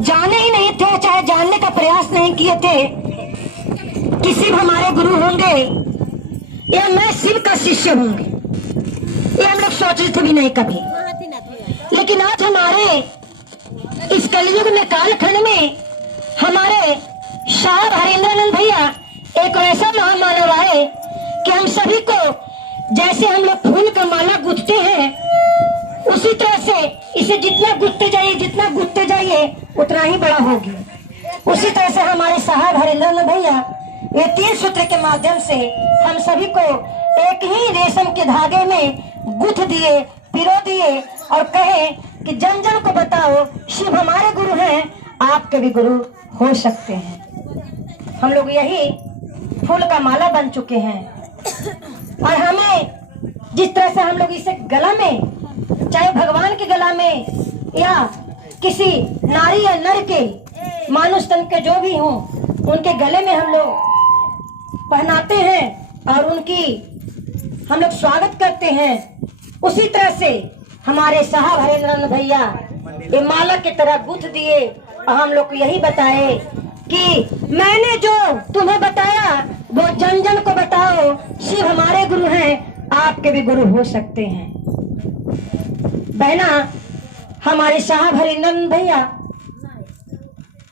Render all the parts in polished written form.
जाने ही नहीं थे, चाहे जानने का प्रयास नहीं किए थे कि शिव हमारे गुरु होंगे या मैं शिव का शिष्य होंगे, ये हम लोग सोचते थे भी नहीं कभी। लेकिन आज हमारे इस कलयुग में, कालखंड में हमारे साहब हरेंद्रानंद भैया एक ऐसा महामानव आए कि हम सभी को, जैसे हम लोग फूल का माला गूंथते हैं, उसी तरह से इसे जितना गूंथते जाइए उतना ही बड़ा होगी। उसी तरह से हमारे साहब हरेंद्रानंद भैया ये 3 सूत्र के माध्यम से हम सभी को एक ही रेशम के धागे में गूंथ दिए, पिरो दिए और कहे कि जन जन को बताओ शिव हमारे गुरु हैं, आपके भी गुरु हो सकते हैं। हम लोग यही फूल का माला बन चुके हैं और हमें जिस तरह से हम लोग इसे गला में, चाहे भगवान के गला में या किसी नारी या नर के, मानुष तन के जो भी हों, उनके गले में हम लोग पहनाते हैं और उनकी हम लोग स्वागत करते हैं, उसी तरह से हमारे साहब हरेंद्रानंद भैया ये माला की तरह गूंथ दिए और हम लोग को यही बताए कि मैंने जो तुम्हें बताया वो जन जन को बताओ, शिव हमारे गुरु हैं, आपके भी गुरु हो सकते हैं। बहना, हमारे साहब हरेंद्रानंद भैया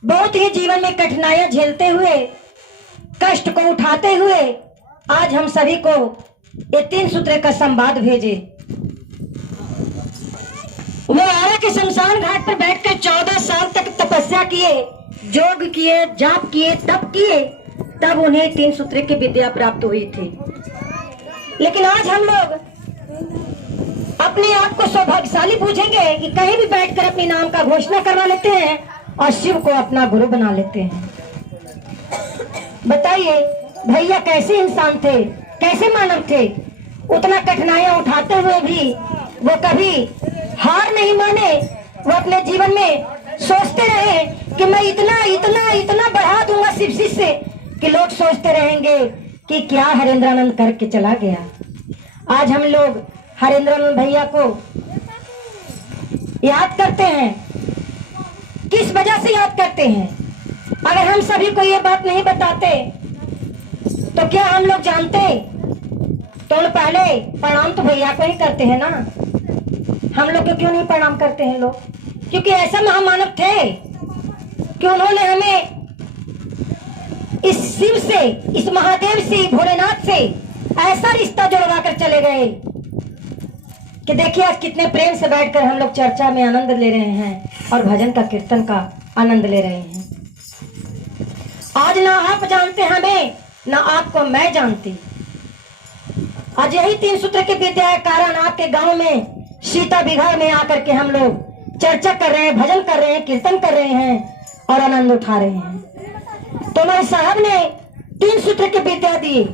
बहुत ही जीवन में कठिनाइयां झेलते हुए, कष्ट को उठाते हुए आज हम सभी को ये 3 सूत्र का संवाद भेजे। वो आरा के शमशान घाट पर बैठकर 14 साल तक तपस्या किए, योग किए, जाप किए, तप किए, तब उन्हें 3 सूत्र की विद्या प्राप्त हुई थी। लेकिन आज हम लोग अपने आप को सौभाग्यशाली पूछेंगे कि कहीं भी बैठकर अपने नाम का घोषणा करवा लेते हैं और शिव को अपना गुरु बना लेते हैं। बताइए भैया कैसे इंसान थे, कैसे मानव थे, उतना कठिनाइयां उठाते हुए भी वो कभी हार नहीं माने। वो अपने जीवन में सोचते रहे कि मैं इतना इतना इतना बढ़ा दूंगा शिव शिष्य कि लोग सोचते रहेंगे कि क्या हरेंद्रानंद करके चला गया। आज हम लोग हरेंद्रानंद भैया को याद करते हैं, किस वजह से याद करते हैं? अगर हम सभी को ये बात नहीं बताते तो क्या हम लोग जानते? तो पहले प्रणाम तो भैया को ही करते हैं ना, हम लोग को क्यों नहीं प्रणाम करते हैं लोग? क्योंकि ऐसा महामानव थे कि उन्होंने हमें इस शिव से, इस महादेव से, भोलेनाथ से ऐसा रिश्ता जोड़वा कर चले गए कि देखिए आज कितने प्रेम से बैठकर हम लोग चर्चा में आनंद ले रहे हैं और भजन का, कीर्तन का आनंद ले रहे हैं। आज ना आप जानते हमें, ना आपको मैं जानती। आज यही 3 सूत्र की विद्या के कारण आपके गांव में सीता बिघा में आकर के हम लोग चर्चा कर रहे हैं, भजन कर रहे हैं, कीर्तन कर रहे हैं और आनंद उठा रहे हैं। तो हमारे साहब ने 3 सूत्र की विद्या दी।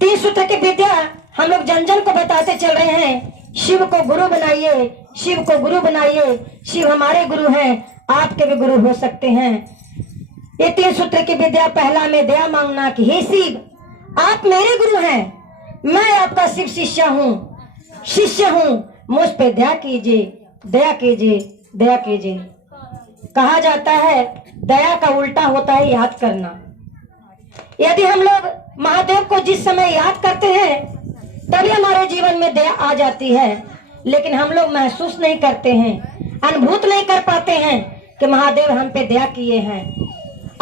3 सूत्र की विद्या हम लोग जन जन को बताते चल रहे हैं। शिव को गुरु बनाइए, शिव को गुरु बनाइए, शिव हमारे गुरु हैं, आपके भी गुरु हो सकते हैं। ये 3 सूत्र की विद्या पहला में दया मांगना कि हे शिव आप मेरे गुरु हैं, मैं आपका शिव शिष्य हूँ, मुझ पे दया कीजिए, दया कीजिए, दया कीजिए। कहा जाता है दया का उल्टा होता है याद करना। यदि हम लोग महादेव को जिस समय याद करते हैं तभी हमारे जीवन में दया आ जाती है, लेकिन हम लोग महसूस नहीं करते हैं, अनुभूत नहीं कर पाते हैं कि महादेव हम पे दया किए हैं।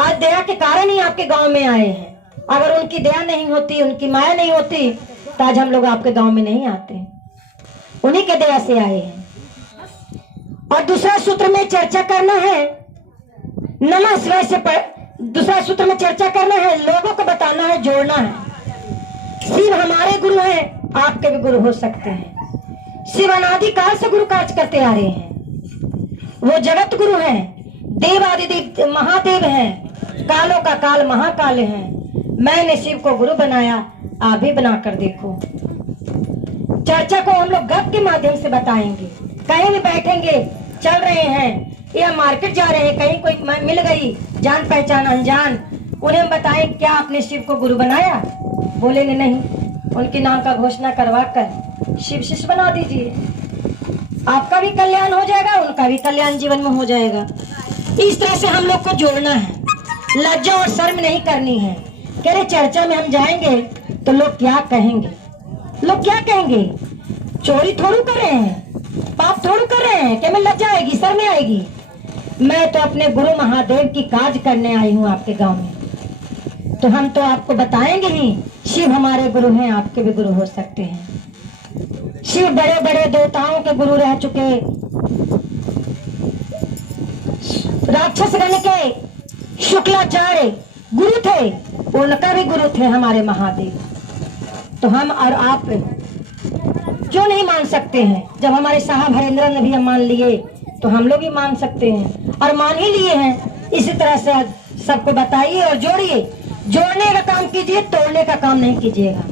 आज दया के कारण ही आपके गांव में आए हैं। अगर उनकी दया नहीं होती, उनकी माया नहीं होती तो आज हम लोग आपके गांव में नहीं आते। उन्हीं के दया से आए हैं। और दूसरा सूत्र में चर्चा करना है, नमः शिवाय से दूसरा सूत्र में चर्चा करना है, लोगों को बताना है, जोड़ना है। शिव हमारे गुरु हैं, आपके भी गुरु हो सकते हैं। शिव अनादिकाल से गुरु कार्य करते आ रहे हैं। वो जगत गुरु हैं, देव आदिदेव महादेव हैं, कालों का काल महाकाल हैं। मैंने शिव को गुरु बनाया, आप भी बना कर देखो। चर्चा को हम लोग गप के माध्यम से बताएंगे। कहीं भी बैठेंगे, चल रहे हैं या मार्केट जा रहे हैं, कहीं कोई मिल गई जान पहचान अनजान, उन्हें हम बताएं क्या आपने शिव को गुरु बनाया? बोलेंगे नहीं। उनके नाम का घोषणा करवा कर शिव शिष्य बना दीजिए, आपका भी कल्याण हो जाएगा, उनका भी कल्याण जीवन में हो जाएगा। इस तरह से हम लोग को जोड़ना है, लज्जा और शर्म नहीं करनी है। कह रहे चर्चा में हम जाएंगे तो लोग क्या कहेंगे, लोग क्या कहेंगे, चोरी थोड़ू कर रहे हैं, पाप थोड़ू कर रहे हैं, क्या में लज्जा आएगी, शर्म आएगी। मैं तो अपने गुरु महादेव की काज करने आई हूँ आपके गांव में, तो हम तो आपको बताएंगे ही। शिव हमारे गुरु हैं, आपके भी गुरु हो सकते हैं। शिव बड़े बड़े देवताओं के गुरु रह चुके, राक्षस गण के शुक्लाचार्य गुरु थे, उनका भी गुरु थे हमारे महादेव। तो हम और आप क्यों नहीं मान सकते हैं? जब हमारे साहब हरेंद्र ने भी हम मान लिए तो हम लोग भी मान सकते हैं, और मान ही लिए हैं। इसी तरह से आज सबको बताइए और जोड़िए। जोड़ने का काम कीजिए, तोड़ने का काम नहीं कीजिएगा।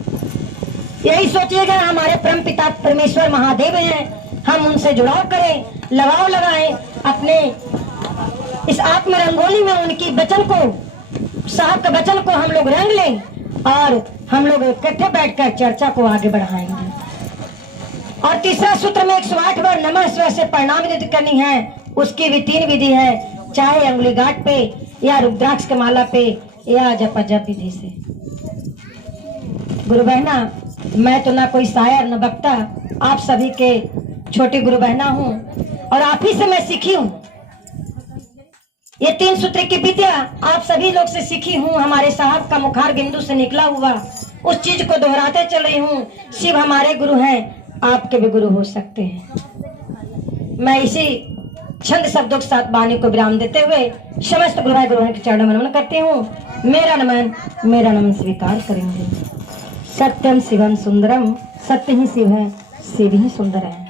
यही सोचिएगा हमारे परम पिता परमेश्वर महादेव हैं, हम उनसे जुड़ाव करें, लगाव लगाएं, अपने इस आत्म रंगोली में उनकी वचन को, साहब के वचन को हम लोग रंग लें, और हम लोग इकट्ठे बैठकर चर्चा को आगे बढ़ाएंगे। और तीसरा सूत्र में 108 बार नमः शिवाय से प्रणाम विधि करनी है। उसकी भी 3 विधि है, चाहे अंगुली गांठ पे या रुद्राक्ष के माला पे या जप जप विधि से। गुरु बहना, मैं तो ना कोई शायर न वक्ता, आप सभी के छोटी गुरु बहना हूँ, और आप ही से मैं सीखी हूँ। ये 3 सूत्र की विद्या आप सभी लोग से सीखी हूँ। हमारे साहब का मुखार बिंदु से निकला हुआ उस चीज को दोहराते चल रही हूँ। शिव हमारे गुरु हैं, आपके भी गुरु हो सकते हैं। मैं इसी छंद शब्दों के साथ वाणी को विराम देते हुए समस्त गुरु भाई गुरु के चरणों में नमन करती हूँ। मेरा नमन स्वीकार करेंगे। सत्यम शिवम सुंदरम, सत्य ही शिव है, शिव ही सुंदर है।